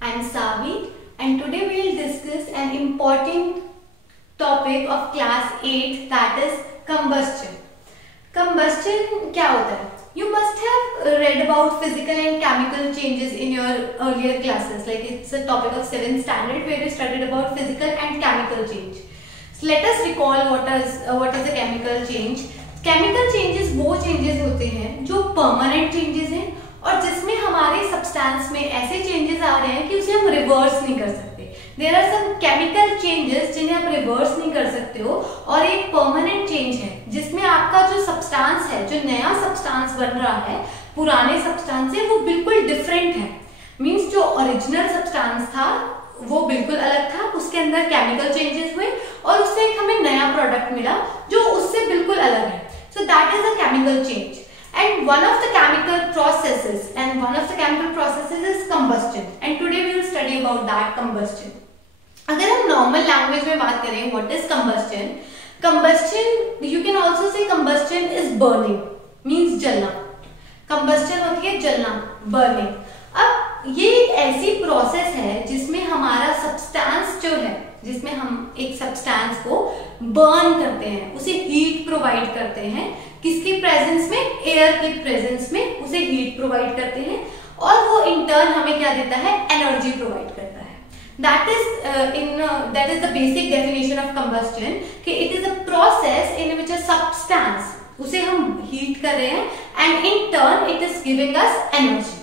I am Savi and today we will discuss an important topic of class 8, that is combustion. Combustion क्या होता है? You must have read about physical and chemical changes in your earlier classes. Like it's a topic of 7th standard where we studied about physical and chemical change. So let us recall what is a chemical change. Chemical changes वो changes होते हैं जो permanent changes हैं और जिसमें हमारे substance में ऐसे चेंजेस आ रहे हैं कि उसे हम रिवर्स नहीं कर सकते. There are some chemical changes जिन्हें आप रिवर्स नहीं कर सकते हो और एक परमानेंट चेंज है जिसमें आपका जो सब्सटेंस है, जो नया सब्सटेंस बन रहा है पुराने सब्सटेंस से, वो बिल्कुल डिफरेंट है. मींस जो ओरिजिनल सब्सटेंस था वो बिल्कुल अलग था, उसके अंदर केमिकल चेंजेस हुए और उससे एक हमें नया प्रोडक्ट मिला जो उससे बिल्कुल अलग है. So that is a chemical change. And one of the chemical processes is combustion. And today we will study about that combustion. अगर हम normal language में बात करें, what is combustion? Combustion, you can also say combustion is burning, means जलना. Combustion होती है जलना, burning. अब ये एक ऐसी प्रोसेस है जिसमें हमारा सब्सटेंस जो है, जिसमें हम एक सब्सटेंस को बर्न करते हैं, उसे हीट प्रोवाइड करते हैं. किसकी प्रेजेंस में? एयर की प्रेजेंस में उसे हीट प्रोवाइड करते हैं और वो इन टर्न हमें क्या देता है? एनर्जी प्रोवाइड करता है. That is the basic definition of combustion कि it is a process in which a substance, उसे हम हीट कर रहे हैं and in turn it is giving us energy.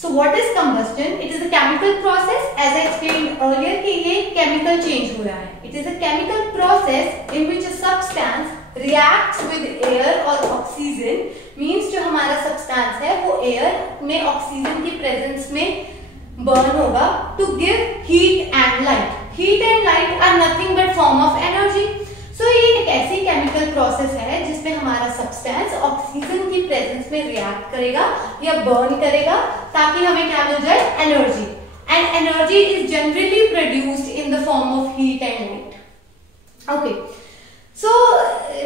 So what is combustion? It is a chemical process, as I explained earlier कि ये chemical change हो रहा है. It is a chemical process in which a substance reacts with air or oxygen. Means जो हमारा substance है वो air में oxygen की presence में burn होगा to give heat and light. Heat and light are nothing but form of energy. So ये एक ऐसी केमिकल प्रोसेस है जिसमें हमारा सब्सटेंस ऑक्सीजन की प्रेजेंस में रिएक्ट करेगा या बर्न करेगा ताकि हमें क्या मिल जाए? Energy. And energy is generally produced in the form of heat and light. Okay, so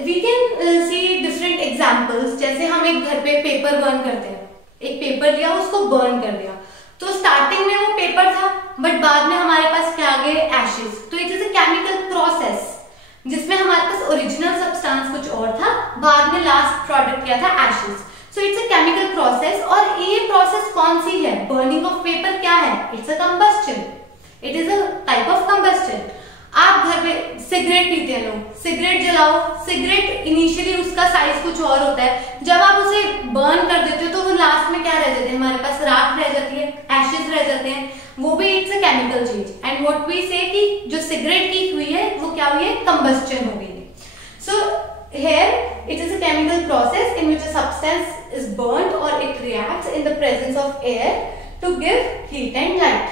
we can see different examples. जैसे हम एक घर पे पेपर बर्न करते हैं, एक पेपर लिया उसको बर्न कर दिया, तो स्टार्टिंग में वो पेपर था बट बाद में हमारे पास क्या आ गए? एशेस. तो it is a chemical process जिसमें हमारे पास ओरिजिनल सब्सटेंस कुछ और था, बाद में लास्ट प्रोडक्ट क्या था? Ashes. So it's a chemical process. और ये प्रोसेस कौन सी है? बर्निंग ऑफ पेपर क्या है? It's a combustion. It is a type of combustion. आप घर पे सिगरेट पीते हैं लोग, सिगरेट जलाओ. सिगरेट इनिशियली उसका साइज कुछ और होता है, जब आप उसे बर्न कर देते हो तो वो लास्ट में क्या रह जाते हैं? हमारे पास राख रह जाती है, एशेस रह जाते हैं. वो भी it's a chemical change. And what we say कि जो सिगरेट की हुई है वो क्या हुई है? कंबस्टन हो गई है. So here it is a chemical process in which a substance is burned और it reacts in the presence of air to give heat and light.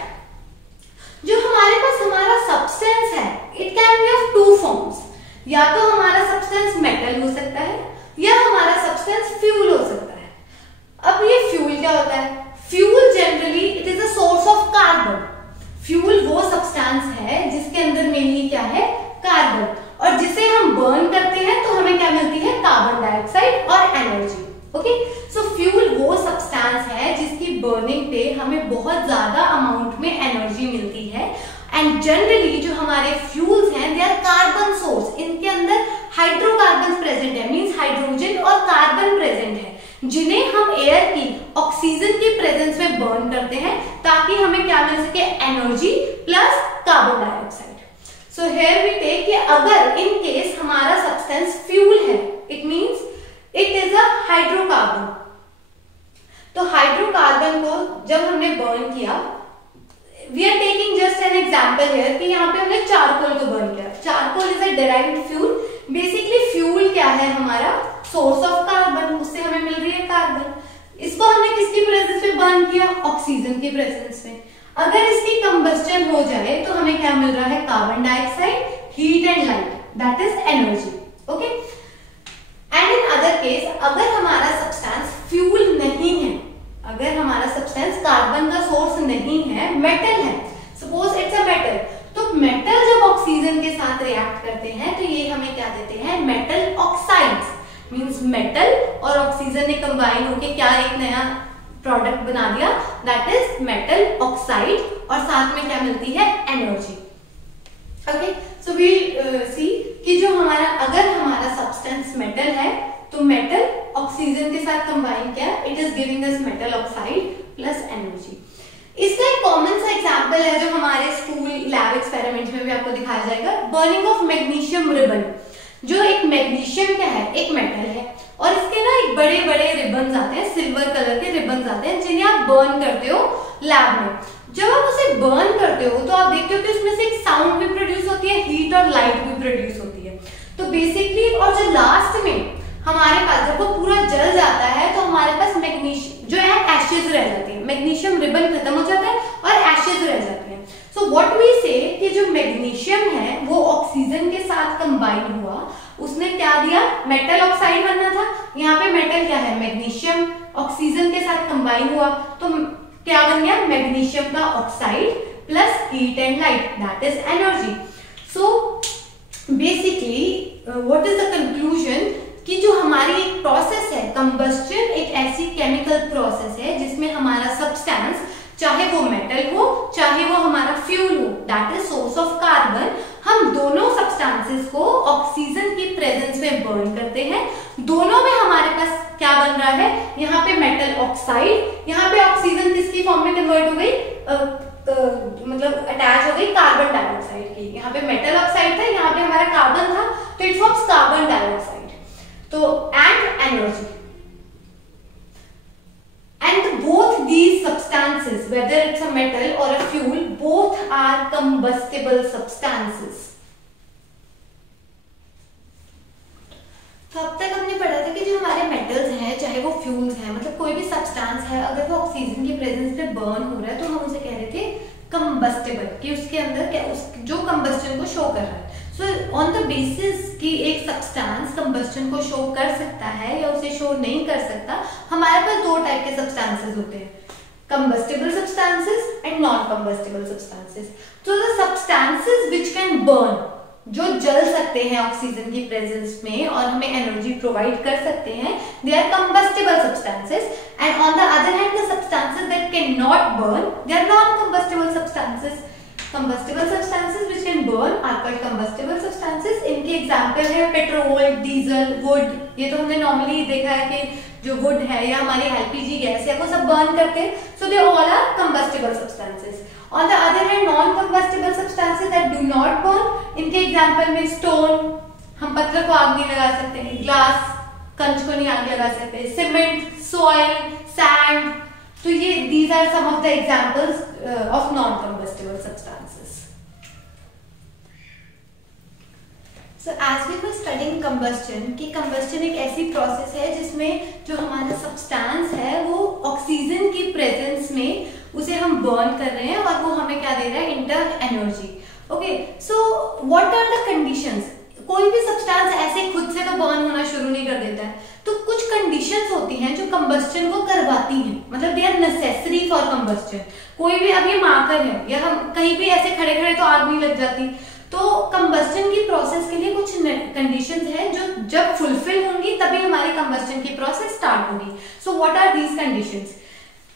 जो हमारे पास हमारा सब्सटेंस है, it can be of two forms. या तो हमारा substance metal हो सकता है या हमारा सब्सटेंस फ्यूल हो सकता है. अब ये फ्यूल क्या होता है? Fuel generally it is a source of carbon. Fuel वो सब्सटेंस है जिसके अंदर मेनली क्या है? कार्बन. और जिसे हम बर्न करते हैं तो हमें क्या मिलती है? कार्बन डाइऑक्साइड और एनर्जी. ओके, सो फ्यूल वो सब्सटेंस है जिसकी बर्निंग पे हमें बहुत ज्यादा अमाउंट में एनर्जी मिलती है. एंड जनरली जो हमारे फ्यूल्स हैं दे आर कार्बन सोर्स. इनके अंदर हाइड्रोकार्बन प्रेजेंट है, मींस हाइड्रोजन और कार्बन प्रेजेंट है, जिन्हें हम एयर की ऑक्सीजन की प्रेजेंस में बर्न करते हैं ताकि हमें क्या मिल सके? Energy plus carbon dioxide. So here we take कि अगर इन केस हमारा सब्सटेंस फ्यूल है, it means it is a hydrocarbon. तो हाइड्रोकार्बन को जब हमने बर्न किया, we are taking just an example here कि यहाँ पे हमने चारकोल को बर्न किया. Charcoal is a derived fuel. Basically fuel क्या है? हमारा सोर्स ऑफ कार्बन, उससे हमें मिल रही है कार्बन. इसको हमने किसकी प्रेजेंस में बर्न किया? ऑक्सीजन की प्रेजेंस में. अगर इसकी कंबस्टन हो जाए तो हमें क्या मिल रहा है? Carbon dioxide, heat and light, that is energy. Okay, and in other case अगर हमारा सब्सटेंस फ्यूल नहीं है, अगर हमारा सब्सटेंस कार्बन का सोर्स नहीं है, मेटल है, सपोज इट्स अ मेटल, तो मेटल जब ऑक्सीजन के साथ रिएक्ट करते हैं तो ये हमें क्या देते हैं? Metal oxides. मींस मेटल और ऑक्सीजन ने कंबाइन होकर क्या एक नया प्रोडक्ट बना दिया, दैट इज मेटल ऑक्साइड, और साथ में क्या मिलती है, एनर्जी। ओके, सो वील सी कि जो हमारा, अगर हमारा सब्सटेंस मेटल है तो मेटल ऑक्सीजन के साथ कंबाइन किया, it is giving us metal oxide plus energy. इसका एक कॉमन सा एग्जांपल है जो हमारे स्कूल लैब एक्सपेरिमेंट में भी आपको दिखाया जाएगा, बर्निंग ऑफ मैग्नीशियम रिबन। जो एक मैग्नीशियम क्या है, एक मेटल है, और इसके ना एक बड़े बड़े रिबन्स आते हैं, सिल्वर कलर के रिबन्स आते हैं, जिन्हें आप बर्न करते हो लैब में। जब आप उसे बर्न करते हो तो आप देखते हो कि उसमें से एक साउंड भी प्रोड्यूस होती है, हीट और लाइट भी प्रोड्यूस होती है। तो बेसिकली, और जो लास्ट में हमारे पास जब वो पूरा जल जाता है तो हमारे पास मैग्नीशियम जो है एशेज रह जाते हैं, मैग्नीशियम रिबन खत्म हो जाता है और एशेज रह जाते हैं। सो व्हाट वी से कि जो मैग्नीशियम है वो ऑक्सीजन के साथ कंबाइन हुआ, उसने क्या दिया, मेटल ऑक्साइड बनना था, यहाँ पे मेटल क्या है, मैग्नीशियम, ऑक्सीजन के साथ कंबाइन हुआ तो क्या बन गया, मैग्नीशियम का oxide plus heat and light, that is energy. So basically what is the conclusion कि जो हमारी एक प्रोसेस है कंबस्टन, एक ऐसी केमिकल प्रोसेस है जिसमें हमारा सब्सटेंस, चाहे वो मेटल हो चाहे वो हमारा फ्यूल हो, that is source of carbon, हम दोनों सब्सटेंसेस को ऑक्सीजन की प्रेजेंस में बर्न करते हैं। दोनों में हमारे पास क्या बन रहा है, यहाँ पे मेटल ऑक्साइड, यहाँ पे ऑक्सीजन किसकी फॉर्म में कन्वर्ट हो गई, मतलब अटैच हो गई कार्बन डाइऑक्साइड की। यहाँ पे मेटल ऑक्साइड था, यहाँ पे हमारा कार्बन था, तो इट फॉर्म्स कार्बन डाइऑक्साइड। तो and energy, and both these substances, whether it's a metal or a fuel, both are combustible substances. तो अब तक हमने पढ़ा था कि जो हमारे मेटल्स हैं, चाहे वो फ्यूल्स हैं, मतलब कोई भी सब्सटेंस है, अगर वो ऑक्सीजन की प्रेजेंस पे बर्न हो रहा है तो हम उसे कह रहे थे कंबस्टिबल, कि उसके अंदर क्या, जो कंबस्टन को शो कर रहा है। सो ऑन द बेसिस कि एक सब्सटेंस कंबस्टन को शो कर सकता है या उसे शो नहीं कर सकता, हमारे पास दो टाइप के सब्सटेंसेस होते हैं, combustible substances and non-combustible substances. So the substances which can burn, जो जल सकते हैं ऑक्सीजन की प्रेजेंस में और हमें एनर्जी प्रोवाइड कर सकते हैं, they are combustible substances, and on the other hand the substances that cannot burn, they are non-combustible substances. Combustible substances which can burn are called combustible substances. इनके example है petrol, diesel, would. ये तो हमने normally देखा है कि जो would है या हमारी एलपीजी गैस है वो सब बर्न करते हैं, so they all are combustible substances. On the other hand, non-combustible substances that do not burn, इनके एग्जाम्पल में स्टोन, हम पत्थर को आग नहीं लगा सकते, ग्लास, कंच को नहीं आग लगा सकते, सीमेंट, सॉइल, सैंड, तो ये these are some of the examples of non-combustible substances. So as we were studying combustion, कि combustion एक ऐसी प्रोसेस है जिसमें जो हमारा सब्सटेंस है वो ऑक्सीजन की प्रेजेंस में उसे हम बर्न कर रहे हैं और वो हमें क्या दे रहा है, inter energy. Okay, so what are the conditions, कोई भी सब्सटेंस ऐसे खुद से तो बर्न होना शुरू नहीं कर देता है, तो कुछ कंडीशंस होती हैं जो कंबस्टन को करवाती हैं, मतलब they are necessary for combustion. कोई भी, अब ये मार्कर है या हम कहीं भी ऐसे खड़े खड़े तो आग नहीं लग जाती, तो कंबस्टन की प्रोसेस के लिए कुछ कंडीशंस हैं जो जब फुलफिल होंगी तभी हमारी कंबस्टन की प्रोसेस स्टार्ट होगी। So what are these conditions,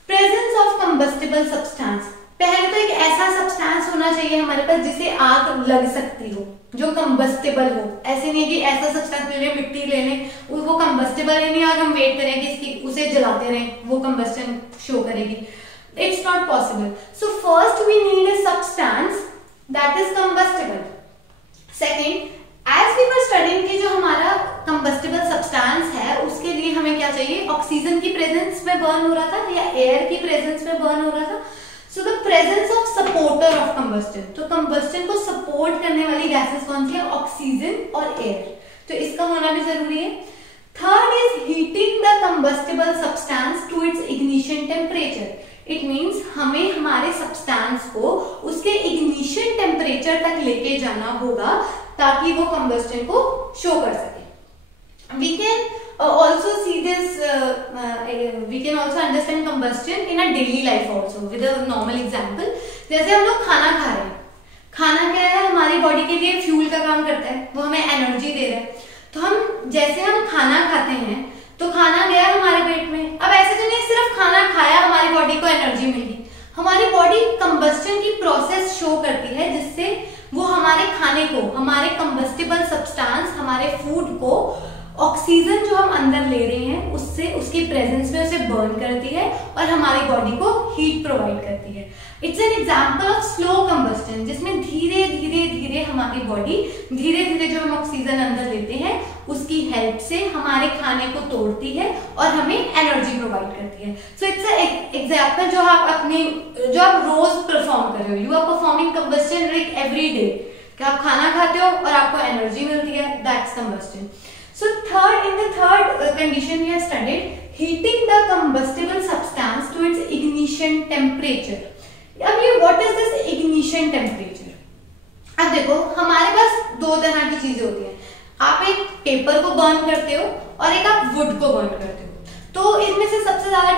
presence of combustible substance, पहले तो एक ऐसा सब्सटेंस होना चाहिए हमारे पास जिसे आग लग सकती हो, जो कंबस्टेबल हो। ऐसे नहीं कि ऐसा सब्सटेंस ले लें, मिट्टी ले लें, वो कंबस्टेबल ही नहीं और हम वेट करें कि इसकी उसे जलाते रहें, वो कंबस्टन शो करेगी, it's not possible. So first we need a substance that is combustible. Second, as we were studying कि जो हमारा कंबस्टेबल सब्सटेंस है उसके लिए हमें क्या चाहिए, ऑक्सीजन की प्रेजेंस में बर्न हो रहा था या एयर की प्रेजेंस में बर्न हो रहा था। So the presence of supporter of combustion, तो कंबस्टन को सपोर्ट करने वाली गैसेस कौन सी है, ऑक्सीजन और एयर, तो इसका होना भी जरूरी है। Third is heating the combustible substance to its ignition temperature, it means हमें हमारे सब्सटेंस को उसके इग्निशन टेम्परेचर तक लेके जाना होगा ताकि वो कंबस्टन को शो कर सके। We can also see this, we can also understand combustion in a daily life also with a normal example. जैसे हम लोग खाना खा रहे हैं, खाना क्या है, हमारी बॉडी के लिए फ्यूल का काम करता है, वो हमें एनर्जी दे रहा है। तो जैसे हम खाना खाते हैं तो खाना गया हमारे पेट में, अब ऐसे तो नहीं सिर्फ खाना खाया एनर्जी मिली। हमारी बॉडी कंबस्टन की प्रोसेस शो करती है जिससे वो हमारे खाने को, हमारे कंबस्टिबल सब्सटेंस, हमारे फूड को ऑक्सीजन जो हम अंदर ले रहे हैं उससे, उसकी प्रेजेंस में उसे बर्न करती है और हमारी बॉडी को हीट प्रोवाइड करती है। It's an example of slow combustion, जिसमें धीरे धीरे धीरे हमारी बॉडी धीरे धीरे जो हम ऑक्सीजन अंदर लेते हैं उसकी हेल्प से हमारे खाने को तोड़ती है और हमें एनर्जी प्रोवाइड करती है। सो इट्स एग्जांपल जो आप रोज परफॉर्म कर रहे हो, you are performing combustion like every day, कि आप खाना खाते हो और आपको एनर्जी मिलती है, that's combustion. So in the third condition we have studied heating the combustible substance to its ignition temperature. अब ये what is this ignition temperature? अब देखो हमारे पास दो तरह की चीजें होती हैं, आप एक पेपर को बर्न करते हो और एक आप वुड को बर्न करते हो। तो इनमें से सबसे ज्यादा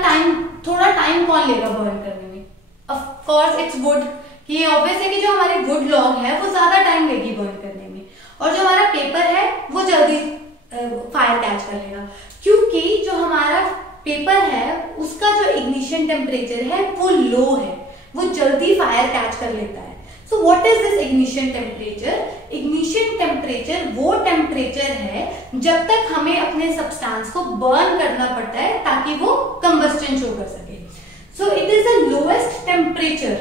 थोड़ा टाइम कौन लेगा बर्न करने में? Of course it's wood। ये ऑब्वियस है कि जो हमारी वुड लॉग है वो ज्यादा टाइम लेगी बर्न करने में, और जो हमारा पेपर है वो जल्दी फायर कैच कर लेगा, क्योंकि जो हमारा पेपर है उसका जो इग्निशन टेम्परेचर है वो लो है, वो जल्दी फायर कैच कर लेता है। So what is this ignition temperature? Ignition temperature वो टेम्परेचर है जब तक हमें अपने सब्सटेंस को बर्न करना पड़ता है ताकि वो कंबस्टन शो कर सके। सो it is the lowest temperature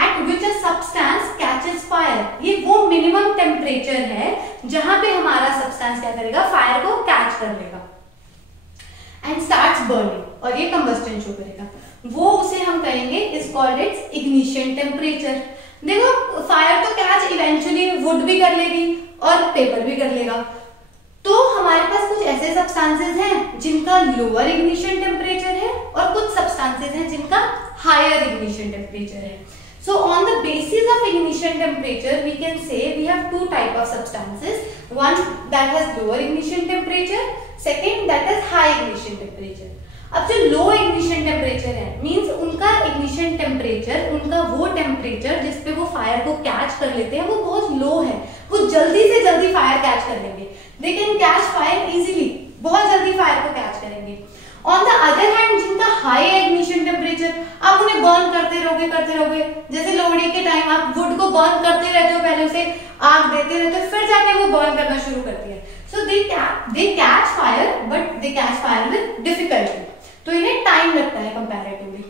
at which a substance catches fire। ये वो मिनिमम टेम्परेचर है जहां पे हमारा सब्सटेंस क्या करेगा, फायर को कैच कर लेगा एंड स्टार्ट्स बर्निंग, और ये कंबस्टन शो करेगा। वो उसे हम कहेंगे is called its ignition temperature. देखो फायर तो कैच इवेंचुअली वुड भी कर लेगी और पेपर भी कर लेगा। तो हमारे पास कुछ ऐसे सब्सटेंसेस हैं जिनका लोअर इग्निशन टेम्परेचर है और कुछ सब्सटेंसेस हैं जिनका हायर इग्निशन टेम्परेचर है। So on the basis of ignition temperature, we can say we have two type of substances. One that has lower ignition temperature, second that has high ignition temperature. अब जो low ignition temperature है, means उनका ignition temperature, उनका वो temperature जिस पे वो fire को catch कर लेते हैं वो बहुत low है, वो जल्दी से जल्दी fire catch कर लेंगे। They can catch fire easily, बहुत जल्दी fire को catch करेंगे। On the other hand, जिनका हाई इग्निशन टेम्परेचर, आप उन्हें बर्न करते रहोगे, जैसे लोहड़ी के टाइम आप वुड को बर्न करते रहते हो, पहले उसे आग देते रहते हो, फिर जाके वो बर्न करना शुरू करती है। So they catch fire, but they catch fire with difficulty, तो इन्हें टाइम लगता है कंपैरेटिवली।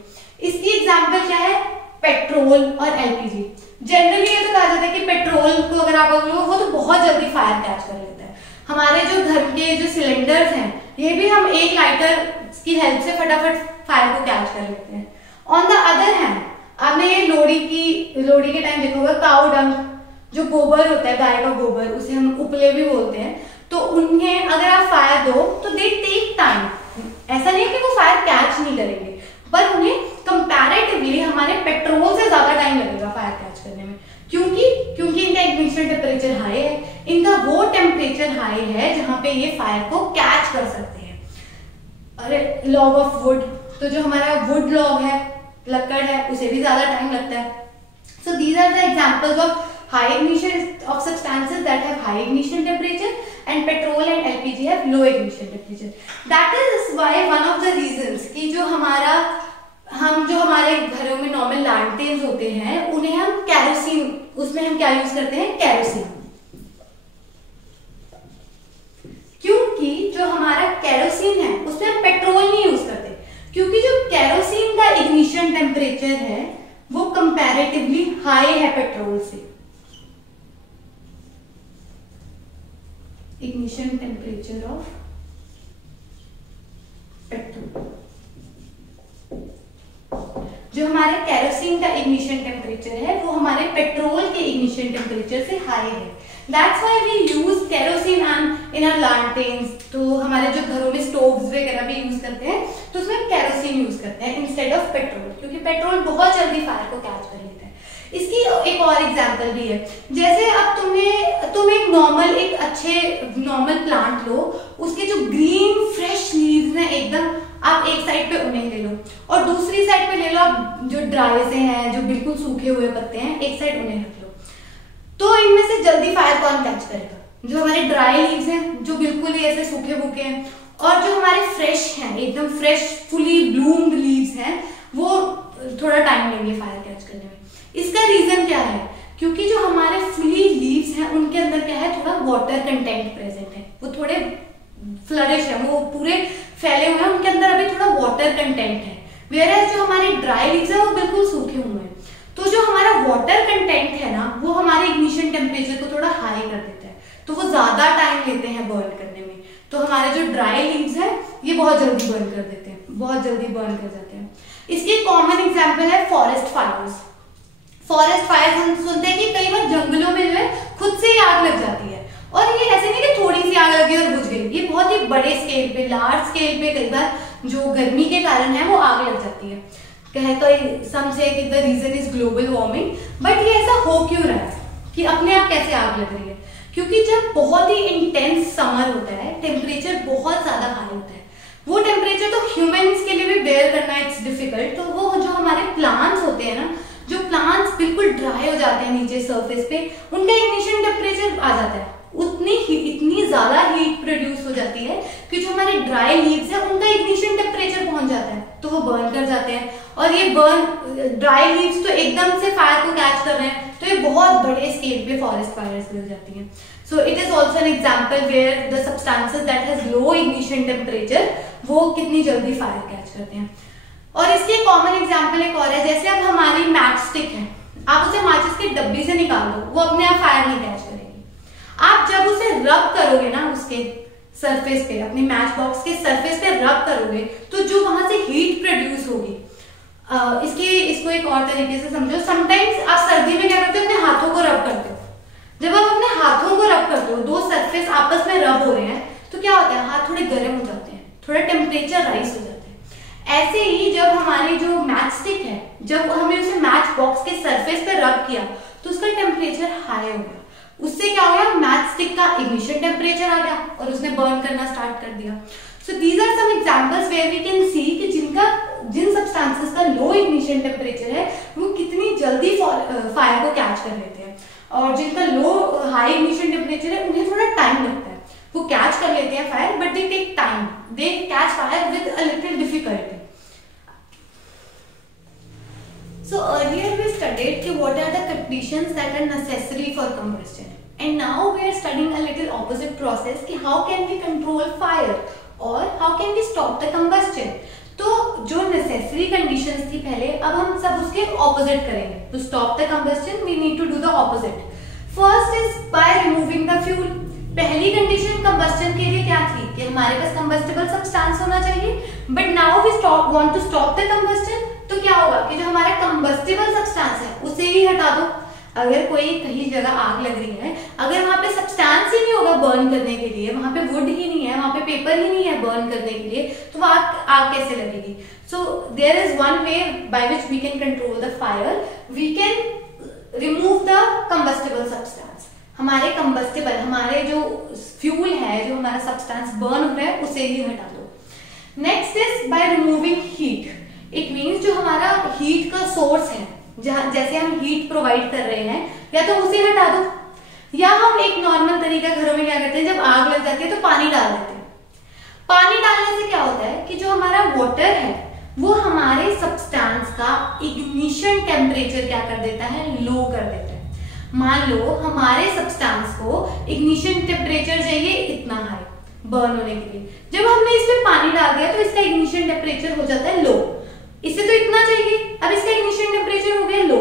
इसकी एग्जांपल क्या है? पेट्रोल और एलपीजी। जनरली ये तो कहा जाता है कि पेट्रोल को अगर आप बोलो वो तो बहुत जल्दी फायर कैच कर लेता है। हमारे जो घर के जो सिलेंडर्स हैं ये भी हम एक लाइटर की हेल्प से फटाफट फायर को कैच कर लेते हैं। ऑन द अदर हैंड, आपने ये लोहड़ी के टाइम देखा होगा, काउ डंग जो गोबर होता है, गाय का गोबर, उसे हम उपले भी बोलते हैं, तो उन्हें अगर आप फायर दो तो दे टेक टाइम। ऐसा नहीं है कि वो फायर कैच नहीं करेंगे, पर उन्हें कंपैरेटिवली हमारे पेट्रोल से ज्यादा टाइम लगेगा फायर कैच करने में, क्योंकि इनका इग्निशन टेम्परेचर हाई है, इनका वो टेम्परेचर हाई है जहां पे ये फायर को कैच कर सकते हैं। अरे लॉग ऑफ वुड, तो जो हमारा वुड लॉग है, लकड़ है, उसे भी ज्यादा टाइम लगता है। So these are the examples of high ignition of substances that have high ignition temperature, and petrol and LPG have low ignition temperature. That is why one of the reasons कि जो हमारे घरों में normal लैंटेन्स होते हैं उन्हें हम kerosene, उसमें हम क्या यूज करते हैं? कैरोसिन। क्योंकि जो हमारा कैरोसिन है उसमें हम पेट्रोल नहीं यूज करते, क्योंकि जो कैरोसिन का इग्निशन टेम्परेचर है वो कंपैरेटिवली हाई है पेट्रोल से। इग्निशन टेम्परेचर ऑफ पेट्रोल, जो हमारे कैरोसिन का इग्निशन टेम्परेचर है वो हमारे पेट्रोल के इग्निशन टेम्परेचर से हाई है। That's why we use kerosene and in our lanterns। तो हमारे जो घरों में स्टोव्स वगैरह भी यूज करते हैं तो उसमें केरोसिन यूज करते हैं इंस्टेड ऑफ पेट्रोल, क्योंकि पेट्रोल बहुत जल्दी फायर को कैच कर लेता है। इसकी एक और एग्जांपल भी है, जैसे अब तुम एक अच्छे नॉर्मल प्लांट लो, उसके जो ग्रीन फ्रेश लीव्स हैं एकदम, आप एक साइड पे उन्हें ले लो और दूसरी साइड पे ले लो आप जो ड्राई से हैं, जो बिल्कुल सूखे हुए पत्ते हैं, एक साइड उन्हें रख लो। तो इनमें से जल्दी फायर कौन कैच करेगा? जो हमारे ड्राई लीव्स हैं, जो बिल्कुल ही ऐसे सूखे भूखे हैं, और जो हमारे फ्रेश हैं, एकदम फ्रेश फुली ब्लूम्ड लीव्स हैं, वो क्या है, क्योंकि जो हमारे फुली लीव्स हैं उनके अंदर क्या है, थोड़ा वाटर कंटेंट प्रेजेंट है, वो थोड़े फ्लरिश है, वो पूरे फैले हुए हैं, उनके अंदर अभी थोड़ा वाटर कंटेंट है। वेयरएज जो हमारे ड्राई लीव्स है वो बिल्कुल सूखे हुए हैं। तो जो हमारा वाटर कंटेंट है ना, वो हमारे इग्निशन टेम्परेचर को थोड़ा हाई कर देता है, तो वो ज्यादा टाइम लेते हैं बर्न करने में। तो हमारे जो ड्राई लीव्स है ये बहुत जल्दी बर्न कर देते हैं, बहुत जल्दी बर्न कर जाते हैं। इसकी कॉमन एग्जांपल है फॉरेस्ट फायर्स। फॉरेस्ट फायर्स हम सुनते हैं कि कई बार जंगलों में जो है खुद से ही आग लग जाती है, और ये ऐसे नहीं कि थोड़ी सी आग लगी और बुझ गई, ये बहुत ही बड़े स्केल पे, लार्ज स्केल पे कई बार जो गर्मी के कारण है वो आग लग जाती है। कहे तो सम से कि the reason is global warming, but ये ऐसा हो क्यों रहा है कि अपने आप कैसे आग लग रही है? क्योंकि जब बहुत ही इंटेंस समर होता है, टेम्परेचर बहुत ज्यादा हाई होता है, वो टेम्परेचर तो ह्यूमंस के लिए भी बेयर करना इट्स डिफिकल्ट। तो वो जो हमारे प्लांट्स होते हैं ना, जो प्लांट्स बिल्कुल ड्राई हो जाते हैं नीचे सरफेस पे, उनका इग्निशन टेम्परेचर आ जाता है, इतनी ज्यादा हीट प्रोड्यूस हो जाती है कि जो हमारे ड्राई लीव्स है उनका इग्निशन टेम्परेचर पहुंच जाता है, तो वो बर्न कर जाते हैं। और ये बर्न ड्राई लीव्स तो एकदम से फायर को कैच कर रहे हैं, तो ये बहुत बड़े स्केल पे फॉरेस्ट फायर्स लग जाती हैं। So it is also an example where the substances that has low ignition temperature वो कितनी जल्दी फायर कैच करते हैं। और इसकी कॉमन एग्जाम्पल एक और है, जैसे अब हमारी मैच स्टिक है, आप उसे माचिस की डब्बी से निकाल दो, वो अपने आप फायर नहीं कैच करेगी। आप जब उसे रब करोगे ना उसके सरफेस पे, अपनी मैच बॉक्स के सरफेस पे रब करोगे, तो जो वहां से हीट प्रोड्यूस होगी, इसको एक और तरीके से समझो। समटाइम्स आप सर्दी में क्या करते हो, अपने हाथों को रब करते हो। जब आप अपने हाथों को रब करते हो, दो सरफेस आपस में रब हो रहे हैं, तो क्या होता है, हाथ थोड़े गर्म हो जाते हैं, थोड़ा टेम्परेचर राइज हो जाता है। ऐसे ही जब हमारी जो मैच स्टिक है, जब हमने उसे मैच बॉक्स के सरफेस पे रब किया, तो उसका टेम्परेचर हाई हो गया, उससे क्या हो गया, मैच स्टिक का इग्निशन टेम्परेचर आ गया और उसने बर्न करना स्टार्ट कर दिया। So these are some examples where we can see कि जिन सब्सटेंसेस का लो इग्निशन टेम्परेचर है वो कितनी जल्दी फायर को कैच कर लेते हैं, और जिनका लो हाई इग्निशन टेम्परेचर है उन्हें थोड़ा टाइम लगता है, वो कैच कर लेते हैं fire, but they take time, they catch fire with a little difficulty. So earlier we studied what are the conditions that are necessary for combustion, and now we are studying a little opposite process कि how can we control fire or how can we stop the combustion। तो जो necessary conditions थी पहले, अब हम सब उसके opposite करेंगे। To stop the combustion we need to do the opposite। First is by removing the fuel। पहली कंडीशन combustion के लिए क्या थी कि हमारे पास combustible substance होना चाहिए, but now we want to stop the combustion। तो क्या होगा कि जो हमारा कंबस्टिबल सब्सटेंस है उसे ही हटा दो। अगर कोई कहीं जगह आग लग रही है, अगर वहां पे सब्सटेंस ही नहीं होगा बर्न करने के लिए, वहां पे वुड ही नहीं है, वहां पे पेपर ही नहीं है बर्न करने के लिए, तो वहां आग कैसे लगेगी? So there is one way by which we can control the fire, we can remove the combustible substance. हमारे कंबस्टिबल, हमारे जो फ्यूल है, जो हमारा सब्सटेंस बर्न हो रहा है, उसे ही हटा दो। Next is by removing heat. It means जो हमारा हीट का सोर्स है, जैसे हम हीट प्रोवाइड कर रहे हैं, या तो उसे हटा दो, या हम एक नॉर्मल तरीका घरों में क्या करते हैं, जब आग लग जाती है तो पानी डाल देते हैं। पानी डालने से क्या होता है कि जो हमारा वाटर है वो हमारे सब्सटेंस का इग्निशन टेम्परेचर क्या कर देता है, लो कर देता है। मान लो हमारे सब्सटेंस को इग्निशन टेम्परेचर चाहिए इतना हाई बर्न होने के लिए, जब हमने इसमें पानी डाल दिया तो इसका इग्निशन टेम्परेचर हो जाता है लो। इसे तो इतना चाहिए, अब इसका इग्निशन टेम्परेचर हो गया लो,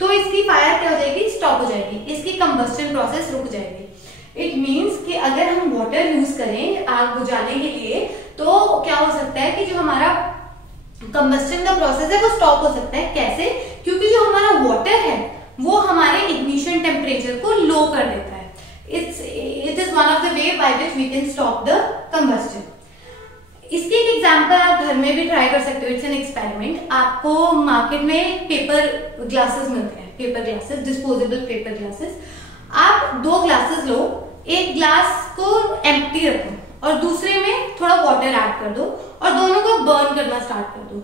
तो इसकी फायर क्या हो जाएगी, स्टॉप हो जाएगी, इसकी कंबस्टन प्रोसेस रुक जाएगी। इट मींस कि अगर हम वाटर यूज करें आग बुझाने के लिए, तो क्या हो सकता है कि जो हमारा कंबस्टन का प्रोसेस है वो स्टॉप हो सकता है। कैसे? क्योंकि जो हमारा वाटर है वो हमारे इग्निशन टेम्परेचर को लो कर देता है। It is one of the way by which we can stop the combustion. इसकी एक एग्जांपल आप घर में भी ट्राई कर सकते हो, इट्स एन एक्सपेरिमेंट। आपको मार्केट में पेपर ग्लासेस मिलते हैं, paper glasses, disposable paper glasses. आप दो ग्लासेस लो, एक ग्लास को एम्प्टी रखो और दूसरे में थोड़ा वाटर ऐड कर दो और दोनों को बर्न करना स्टार्ट कर दो।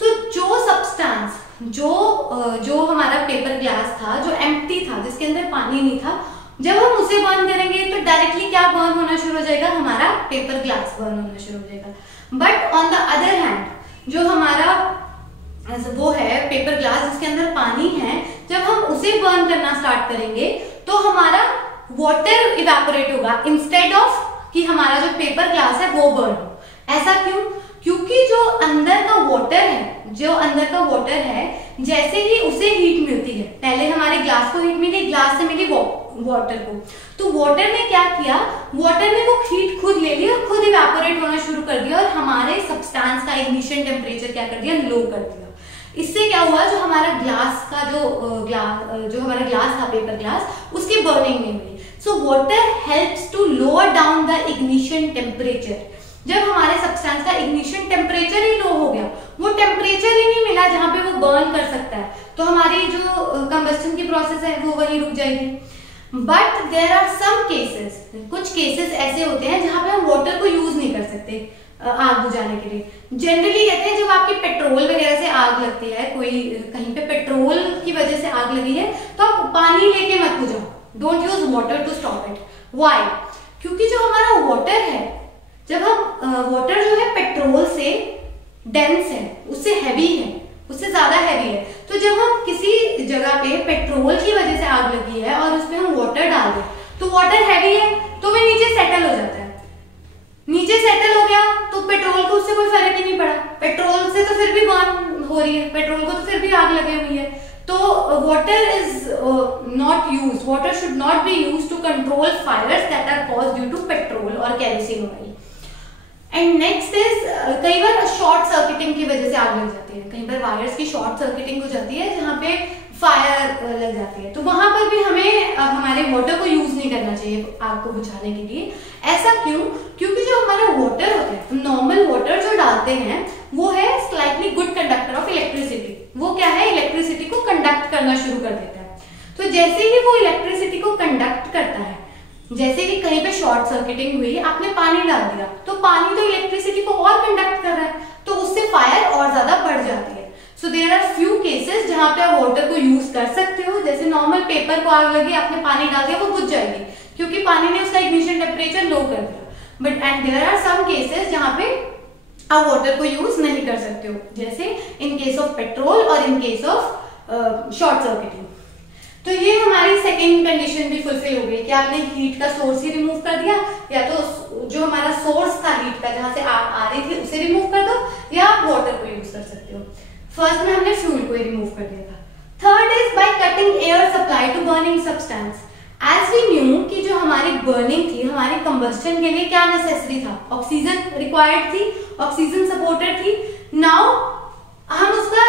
तो जो सब्सटेंस, जो हमारा पेपर ग्लास था, जो एम्प्टी था, जिसके अंदर पानी नहीं था, जब हम उसे बर्न करेंगे तो डायरेक्टली क्या बर्न होना शुरू हो जाएगा, हमारा पेपर ग्लास बर्न होना शुरू हो जाएगा। But on the other hand जो हमारा वो है पेपर ग्लास जिसके अंदर पानी है, जब हम उसे बर्न करना स्टार्ट करेंगे तो हमारा वाटर इवेपोरेट होगा इंस्टेड ऑफ कि हमारा जो पेपर ग्लास है वो बर्न हो। ऐसा क्यों? क्योंकि जो अंदर का वाटर है जैसे ही उसे हीट मिलती है, पहले हमारे ग्लास को हीट मिली, ग्लास से मिली वाटर को, तो वाटर ने क्या किया, वाटर ने वो हीट खुद ले ली और खुद इवेपोरेट होना शुरू कर दिया और हमारे सब्सटेंस का इग्निशन टेम्परेचर क्या कर दिया, लो कर दिया। इससे क्या हुआ, जो हमारा ग्लास का जो हमारा ग्लास था पेपर ग्लास, उसकी बर्निंग नहीं हुई। So water helps to lower down the ignition temperature. जब हमारे सब्सटेंस का इग्निशन टेम्परेचर ही लो हो गया, वो टेम्परेचर ही नहीं मिला जहां पे वो बर्न कर सकता है, तो हमारी जो कंबस्टन की प्रोसेस है वो वहीं रुक जाएगी। But there are some cases, कुछ केसेस ऐसे होते हैं जहां पे हम वाटर को यूज नहीं कर सकते आग बुझाने के लिए। जनरली कहते हैं जब आपकी पेट्रोल वगैरह से आग लगती है, कोई कहीं पे पेट्रोल की वजह से आग लगी है, तो आप पानी लेके मत बुझाओ, don't use water to stop it. Why? क्योंकि जो हमारा वाटर है, जब हम वाटर जो है पेट्रोल से डेंस है, उससे हैवी है, उससे ज्यादा हैवी है, तो जब हम किसी जगह पे पेट्रोल की वजह से आग लगी है और उस पे हम वाटर डाल दें, तो वाटर हैवी है तो वह नीचे सेटल हो जाता है। नीचे सेटल हो गया तो पेट्रोल को उससे कोई फर्क ही नहीं पड़ा, पेट्रोल से तो फिर भी बर्न हो रही है, पेट्रोल को तो फिर भी आग लगी हुई है। तो water is not use, water should not be use to control fires that are caused due to petrol और kerosene oil. And next is, कई बार शॉर्ट सर्किटिंग की वजह से आग लग जाती है, कई बार वायर्स की शॉर्ट सर्किटिंग हो जाती है जहाँ पे फायर लग जाती है, तो वहां पर भी हमें हमारे वाटर को यूज नहीं करना चाहिए आग को बुझाने के लिए। ऐसा क्यों? क्योंकि जो हमारा वाटर होता है, नॉर्मल वाटर जो डालते हैं, वो है slightly good conductor of electricity. वो क्या है, इलेक्ट्रिसिटी को कंडक्ट करना शुरू कर देता है। तो जैसे ही वो इलेक्ट्रिसिटी को कंडक्ट करता है, जैसे ही कहीं पे शॉर्ट सर्किटिंग हुई, आपने पानी डाल दिया, तो पानी तो इलेक्ट्रिसिटी को और कंडक्ट कर रहा है, तो उससे फायर और ज्यादा बढ़ जाती है। So there are few cases जहां पे आप वाटर को यूज कर सकते हो, जैसे नॉर्मल पेपर को आग लगी, आपने पानी डाल दिया, वो बुझ जाएगी क्योंकि पानी ने उसका इग्निशन टेम्परेचर लो कर दिया। But and there are some cases जहां पे आप वाटर को यूज नहीं कर सकते हो, जैसे इन केस ऑफ पेट्रोल और in case of short circuiting. तो ये हमारी सेकेंड कंडीशन भी फुलफिल हो गई कि आपने हीट का सोर्स ही रिमूव कर दिया, या तो जो हमारा सोर्स था हीट का जहां से आग आ रही थी उसे रिमूव कर दो, या आप वाटर को यूज कर सकते हो। फर्स्ट में हमने फ्यूल को रिमूव कर दिया था। Third is by cutting air supply to burning substance. As we knew कि जो हमारी बर्निंग थी, हमारी कंबस्टन के लिए क्या नेसेसरी था, ऑक्सीजन रिक्वायर्ड थी, ऑक्सीजन सपोर्टेड थी। नाउ हम उसका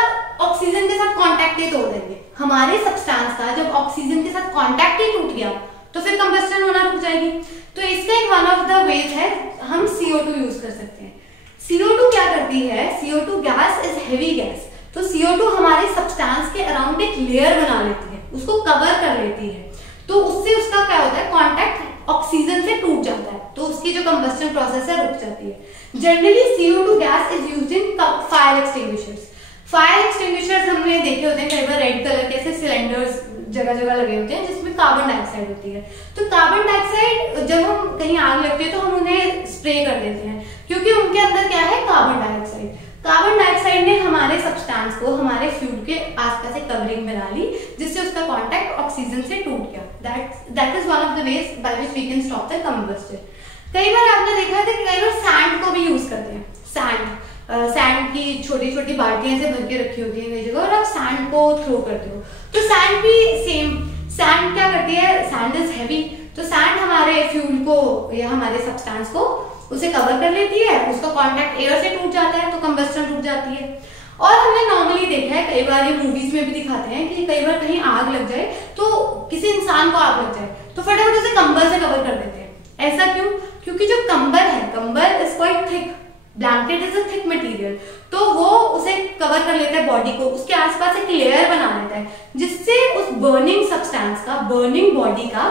ऑक्सीजन के साथ कॉन्टैक्ट ही तोड़ देंगे। हमारे सब्सटेंस का जब ऑक्सीजन के साथ कॉन्टैक्ट ही टूट गया तो फिर कंबस्टन होना रुक जाएगी। तो इसका एक वन ऑफ द वेज है, हम CO2 यूज कर सकते हैं। CO2 क्या करती है, CO2 gas is heavy gas, तो CO2 हमारे सब्सटेंस के अराउंड एक लेयर बना लेती है, उसको कवर कर लेती है, तो उससे उसका क्या होता है, कॉन्टैक्ट ऑक्सीजन से टूट जाता है, तो उसकी जो कंबस्टन प्रोसेस है रुक जाती है। Generally CO2 gas is used in fire extinguishers. Fire extinguishers हमने देखे होते हैं कई बार, रेड कलर के ऐसे सिलेंडर्स जगह जगह लगे होते हैं जिसमें कार्बन डाइऑक्साइड होती है। तो कार्बन डाइऑक्साइड जब हम कहीं आग लगती है तो हम उन्हें स्प्रे कर देते हैं, क्योंकि उनके अंदर क्या है, कार्बन डाइऑक्साइड। कार्बन डाइऑक्साइड ने हमारे सब्सटेंस को, हमारे फ्यूल के आसपास एक कवरिंग बना ली, जिससे उसका कांटेक्ट ऑक्सीजन से टूट गया। That is one of the ways by which we can stop the combustion. कई बार आपने देखा है कि कई बार सैंड को भी यूज करते हैं। सैंड की छोटी छोटी बाल्टियां से भर के रखी होती है कई जगह, और आप सैंड को थ्रो करते हो, तो सैंड भी सेम। सैंड क्या करती है, सैंड इज हैवी, तो सैंड हमारे फ्यूल को या हमारे सब्सटेंस को उसे कवर कर लेती है, उसका कांटेक्ट एयर से टूट जाता है, तो कंबस्टन रुक जाती है। और हमने नॉर्मली देखा है, कई बार ये मूवीज में भी दिखाते हैं कि कई बार कहीं आग लग जाए, तो किसी इंसान को आग लग जाए तो फटाफट उसे कंबल से कवर कर देते हैं। ऐसा क्यों? क्योंकि जो कंबल है, कंबल is quite thick, blanket is a thick material, तो वो उसे कवर कर लेता है बॉडी को, उसके आसपास एक लेयर बना लेता है, जिससे उस बर्निंग सब्सटेंस का, बर्निंग बॉडी का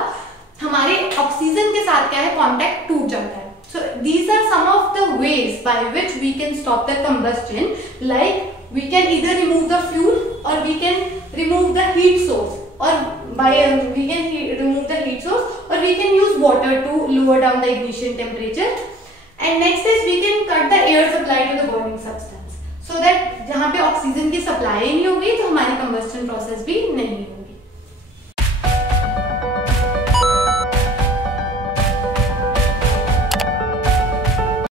हमारे ऑक्सीजन के साथ क्या है, कांटेक्ट टूट जाता है। So these are some of the ways by which we can stop the combustion. Like we can either remove the fuel or we can remove the heat source, or we can remove the heat source, or we can use water to lower down the ignition temperature. And next is we can cut the air supply to the burning substance, so that जहाँ पे oxygen की supply नहीं होगी तो हमारी combustion process भी